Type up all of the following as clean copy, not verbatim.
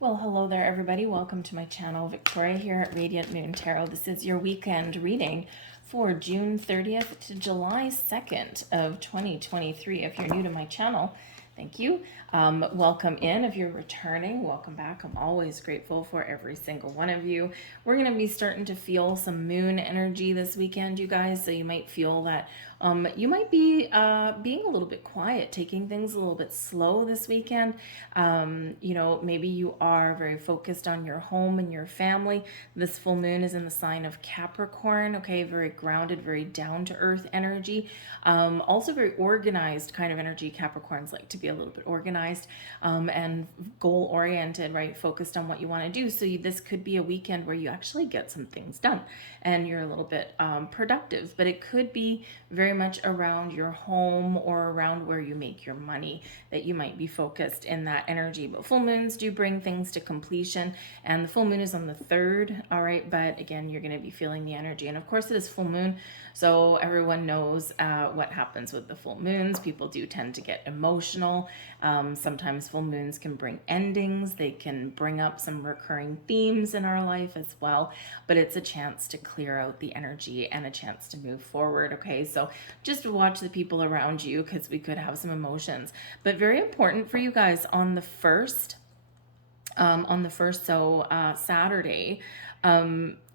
Well, hello there, everybody. Welcome to my channel. Victoria here at Radiant Moon Tarot. This is your weekend reading for June 30th to July 2nd of 2023. If you're new to my channel, thank you. Welcome in. If you're returning, welcome back. I'm always grateful for every single one of you. We're going to be starting to feel some moon energy this weekend, you guys. So you might feel that you might be being a little bit quiet, taking things a little bit slow this weekend. Maybe you are very focused on your home and your family. This full moon is in the sign of Capricorn, okay? Very grounded, very down to earth energy. Also very organized kind of energy. Capricorns like to be a little bit organized and goal oriented, right? Focused on what you want to do. So this could be a weekend where you actually get some things done and you're a little bit productive, but it could be very much around your home or around where you make your money that you might be focused in that energy. But full moons do bring things to completion, and the full moon is on the 3rd, all right? But again, you're going to be feeling the energy. And of course, it is full moon, so everyone knows what happens with the full moons. People do tend to get emotional. Sometimes full moons can bring endings. They can bring up some recurring themes in our life as well, but it's a chance to clear out the energy and a chance to move forward, okay? So just watch the people around you because we could have some emotions. But very important for you guys on the 1st, Saturday,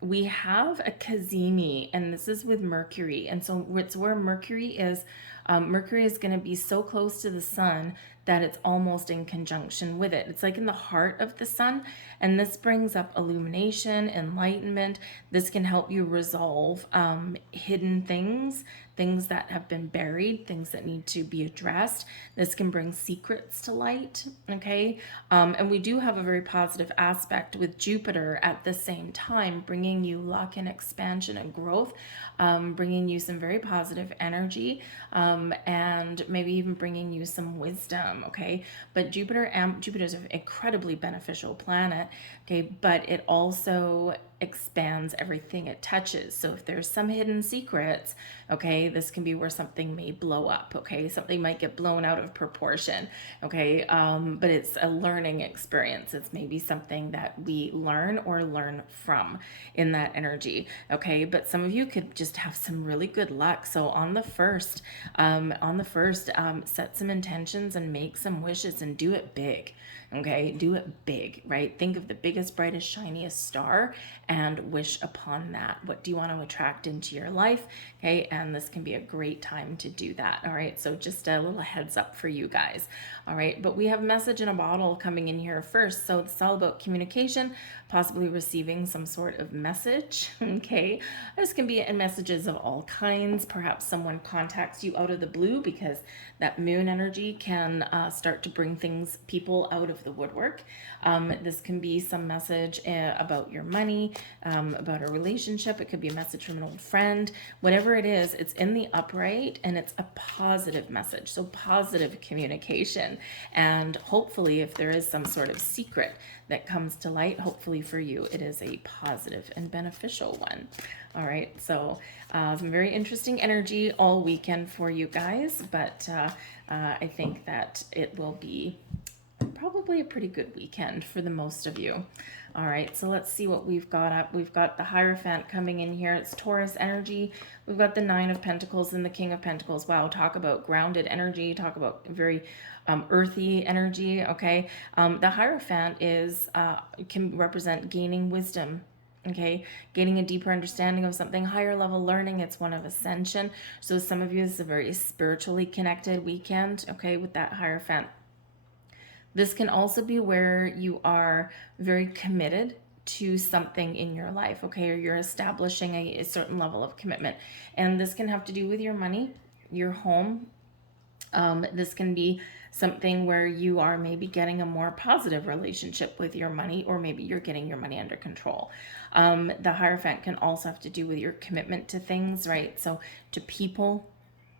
we have a Kazemi, and this is with Mercury. And so it's where Mercury is. Mercury is going to be so close to the sun that it's almost in conjunction with it. It's like in the heart of the sun, and this brings up illumination, enlightenment. This can help you resolve hidden things that have been buried, things that need to be addressed. This can bring secrets to light, okay? And we do have a very positive aspect with Jupiter at the same time, bringing you luck and expansion and growth, bringing you some very positive energy, and maybe even bringing you some wisdom, okay? But Jupiter's an incredibly beneficial planet, okay? But it also expands everything it touches. So if there's some hidden secrets, okay, this can be where something may blow up, okay? Something might get blown out of proportion, okay? But it's a learning experience. It's maybe something that we learn or learn from in that energy, okay? But some of you could just have some really good luck. So on the 1st, set some intentions and make some wishes and do it big, okay? Do it big, right? Think of the biggest, brightest, shiniest star and wish upon that. What do you want to attract into your life? Okay, and this can be a great time to do that. All right, so just a little heads up for you guys. All right, but we have message in a bottle coming in here first. So it's all about communication, possibly receiving some sort of message. Okay, this can be messages of all kinds. Perhaps someone contacts you out of the blue because that moon energy can start to bring people out of the woodwork. This can be some message about your money, about a relationship. It could be a message from an old friend. Whatever it is, it's in the upright and it's a positive message. So positive communication. And hopefully, if there is some sort of secret that comes to light, hopefully for you, it is a positive and beneficial one. All right, so some very interesting energy all weekend for you guys, but I think that it will be probably a pretty good weekend for the most of you. All right, so let's see what we've got up. We've got the Hierophant coming in here. It's Taurus energy. We've got the 9 of Pentacles and the King of Pentacles. Wow, talk about grounded energy. Talk about very earthy energy, okay? The Hierophant can represent gaining wisdom, okay, gaining a deeper understanding of something, higher level learning. It's one of ascension. So some of you, this is a very spiritually connected weekend, okay, with that Hierophant. This can also be where you are very committed to something in your life, okay, or you're establishing a certain level of commitment. And this can have to do with your money, your home. This can be something where you are maybe getting a more positive relationship with your money, or maybe you're getting your money under control. The Hierophant can also have to do with your commitment to things, right? So to people,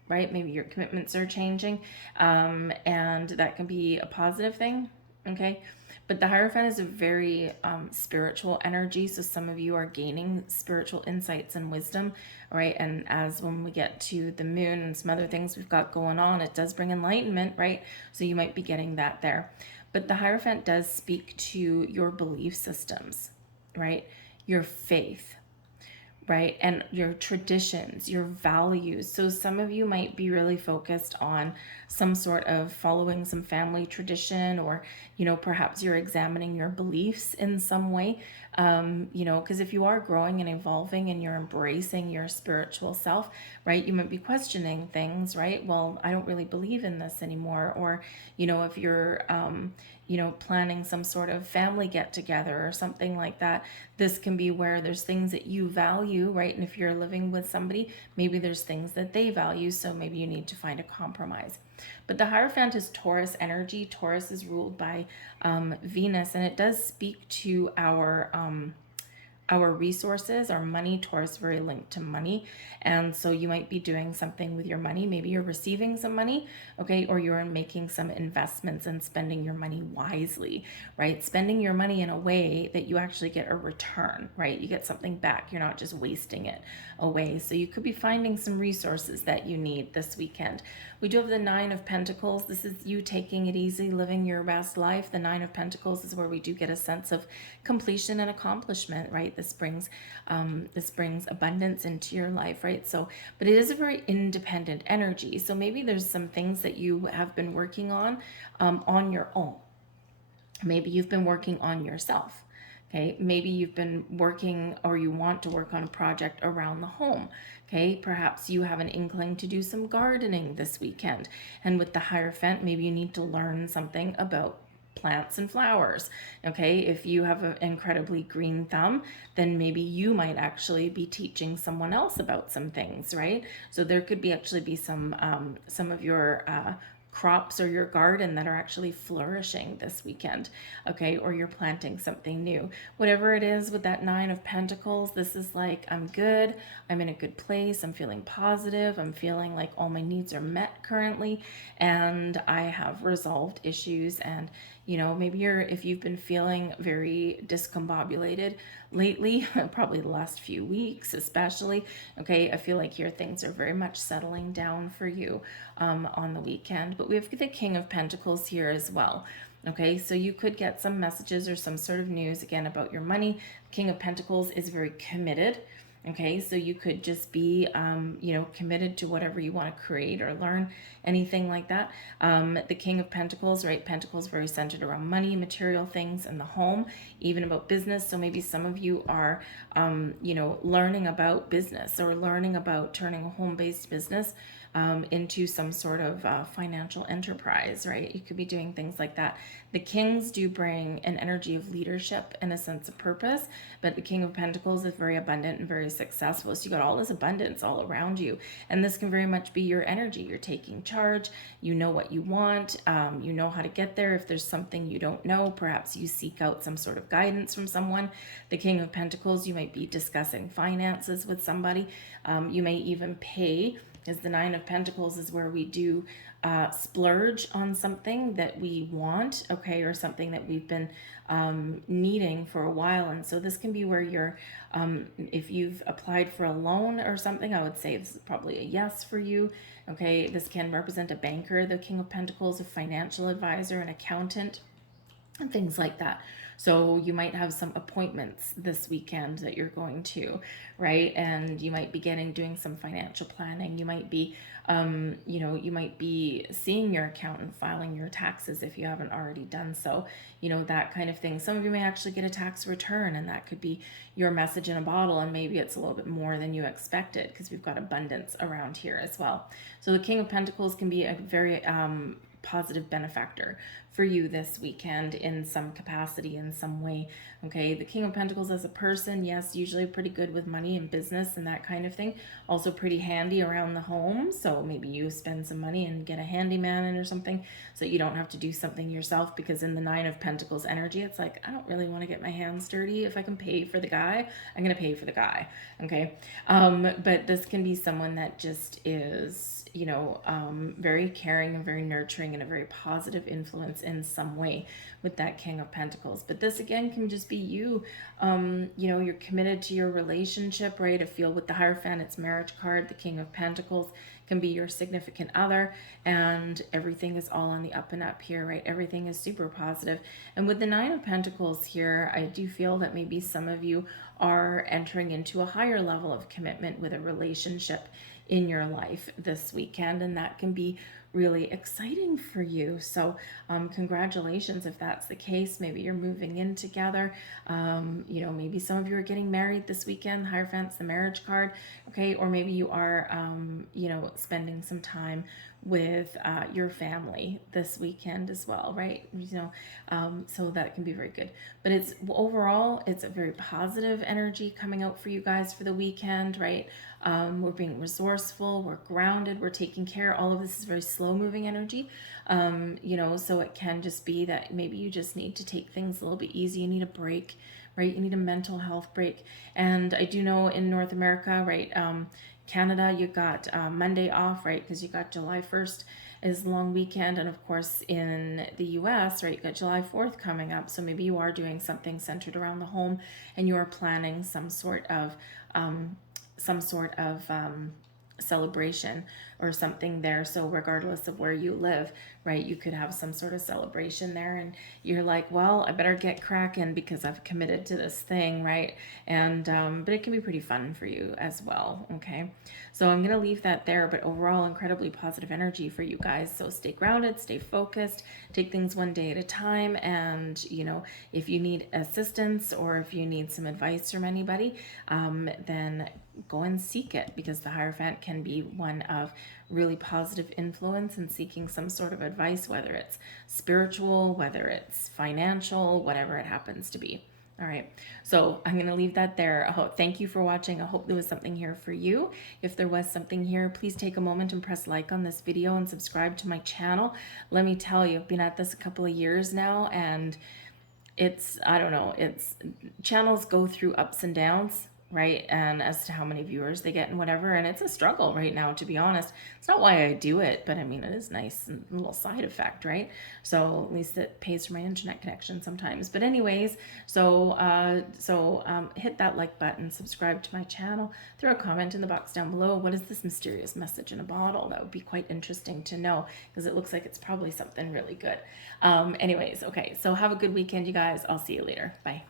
right? Maybe your commitments are changing, and that can be a positive thing, Okay. But the Hierophant is a very spiritual energy. So some of you are gaining spiritual insights and wisdom, right? And as when we get to the moon and some other things we've got going on, it does bring enlightenment, right? So you might be getting that there. But the Hierophant does speak to your belief systems, right? Your faith, right? And your traditions, your values. So some of you might be really focused on some sort of following some family tradition, or, perhaps you're examining your beliefs in some way. Because if you are growing and evolving and you're embracing your spiritual self, right, you might be questioning things, right? Well, I don't really believe in this anymore. Or, if you're, planning some sort of family get together or something like that, this can be where there's things that you value, right? And if you're living with somebody, maybe there's things that they value. So maybe you need to find a compromise. But the Hierophant is Taurus energy. Taurus is ruled by Venus, and it does speak to our resources, our money. Taurus very linked to money. And so you might be doing something with your money. Maybe you're receiving some money, okay, or you're making some investments and spending your money wisely, right? Spending your money in a way that you actually get a return, right? You get something back. You're not just wasting it away. So you could be finding some resources that you need this weekend. We do have the Nine of Pentacles. This is you taking it easy, living your best life. The Nine of Pentacles is where we do get a sense of completion and accomplishment, right? This brings abundance into your life, right? So, but it is a very independent energy. So maybe there's some things that you have been working on your own. Maybe you've been working on yourself. Okay, maybe you've been working, or you want to work on a project around the home. Okay, perhaps you have an inkling to do some gardening this weekend. And with the Hierophant, maybe you need to learn something about plants and flowers. Okay, if you have an incredibly green thumb, then maybe you might actually be teaching someone else about some things, right? So there could actually be some of your crops or your garden that are actually flourishing this weekend, okay? Or you're planting something new. Whatever it is with that Nine of Pentacles, this is like, I'm good, I'm in a good place, I'm feeling positive, I'm feeling like all my needs are met currently, and I have resolved issues. And maybe if you've been feeling very discombobulated lately, probably the last few weeks especially, okay, I feel like your things are very much settling down for you on the weekend. But we have the King of Pentacles here as well. Okay, so you could get some messages or some sort of news again about your money. King of Pentacles is very committed. Okay, so you could just be, committed to whatever you want to create or learn, anything like that. The King of Pentacles, right? Pentacles very centered around money, material things, and the home, even about business. So maybe some of you are, learning about business, or learning about turning a home-based business into some sort of financial enterprise, right? You could be doing things like that. The Kings do bring an energy of leadership and a sense of purpose, but the King of Pentacles is very abundant and very successful. So you got all this abundance all around you, and this can very much be your energy. You're taking charge. You know what you want. You know how to get there. If there's something you don't know, perhaps you seek out some sort of guidance from someone. The King of Pentacles, you might be discussing finances with somebody. You may even pay, because the Nine of Pentacles is where we do splurge on something that we want, okay, or something that we've been needing for a while. And so this can be where you're, if you've applied for a loan or something, I would say this is probably a yes for you. Okay, this can represent a banker, the King of Pentacles, a financial advisor, an accountant, and things like that. So you might have some appointments this weekend that you're going to, right? And you might be doing some financial planning. You might be, you might be seeing your accountant, filing your taxes if you haven't already done so, that kind of thing. Some of you may actually get a tax return, and that could be your message in a bottle. And maybe it's a little bit more than you expected, because we've got abundance around here as well. So the King of Pentacles can be a very, positive benefactor for you this weekend in some capacity, in some way. Okay, the King of Pentacles as a person, yes, usually pretty good with money and business and that kind of thing. Also pretty handy around the home. So maybe you spend some money and get a handyman in or something, so you don't have to do something yourself, because in the Nine of Pentacles energy, it's like, I don't really want to get my hands dirty. If I can pay for the guy, I'm going to pay for the guy. Okay. But this can be someone that just is, very caring and very nurturing and a very positive influence in some way with that King of Pentacles. But this again can just be you. You know, you're committed to your relationship, right? I feel with the Hierophant, it's marriage card. The King of Pentacles can be your significant other, and everything is all on the up and up here, right? Everything is super positive. And with the Nine of Pentacles here, I do feel that maybe some of you are entering into a higher level of commitment with a relationship in your life this weekend, and that can be really exciting for you. So congratulations if that's the case. Maybe you're moving in together. You know, maybe some of you are getting married this weekend. Hierophant's the marriage card, okay? Or maybe you are, you know, spending some time with your family this weekend as well, right? You know, so that can be very good. But it's overall, it's a very positive energy coming out for you guys for the weekend, right? We're being resourceful, we're grounded, we're taking care. All of this is very slow moving energy, you know, so it can just be that maybe you just need to take things a little bit easy. You need a break, right? You need a mental health break. And I do know in North America, right, Canada, you got Monday off, right? Because you got July 1st is long weekend. And of course, in the US, right, you got July 4th coming up. So maybe you are doing something centered around the home and you are planning some sort of celebration or something there. So regardless of where you live, right, you could have some sort of celebration there, and you're like, well, I better get cracking because I've committed to this thing, right? And but it can be pretty fun for you as well. Okay, so I'm gonna leave that there, but overall incredibly positive energy for you guys. So stay grounded, stay focused, take things one day at a time, and you know, if you need assistance or if you need some advice from anybody, then go and seek it, because the Hierophant can be one of really positive influence in seeking some sort of advice, whether it's spiritual, whether it's financial, whatever it happens to be. All right, so I'm going to leave that there. Thank you for watching. I hope there was something here for you. If there was something here, please take a moment and press like on this video and subscribe to my channel. Let me tell you, I've been at this a couple of years now, and it's, I don't know, it's, channels go through ups and downs, right? And as to how many viewers they get and whatever. And it's a struggle right now, to be honest. It's not why I do it, but I mean, it is nice and a little side effect, right? So at least it pays for my internet connection sometimes. But anyways, so hit that like button, subscribe to my channel, throw a comment in the box down below. What is this mysterious message in a bottle? That would be quite interesting to know, because it looks like it's probably something really good. Anyways, okay, so have a good weekend, you guys. I'll see you later. Bye.